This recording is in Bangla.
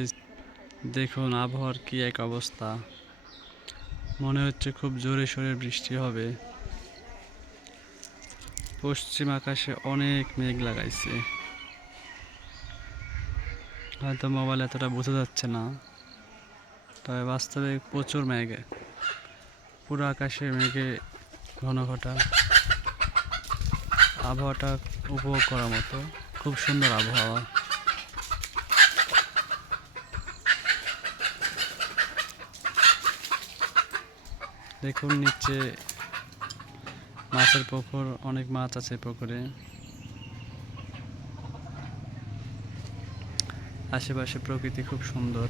এই দেখুন আবহাওয়ার কি এক অবস্থা, মনে হচ্ছে খুব জোরে সোরে বৃষ্টি হবে। পশ্চিম আকাশে অনেক মেঘ লাগাইছে, হয়তো মোবাইল এতটা বোঝা যাচ্ছে না, তবে বাস্তবে প্রচুর মেঘ। পুরো আকাশে মেঘে ঘন ঘটা। আবহাওয়াটা উপভোগ করার মতো, খুব সুন্দর আবহাওয়া। দেখুন নিচে মাছের পুকুর, অনেক মাছ আছে পুকুরে। আশেপাশে প্রকৃতি খুব সুন্দর।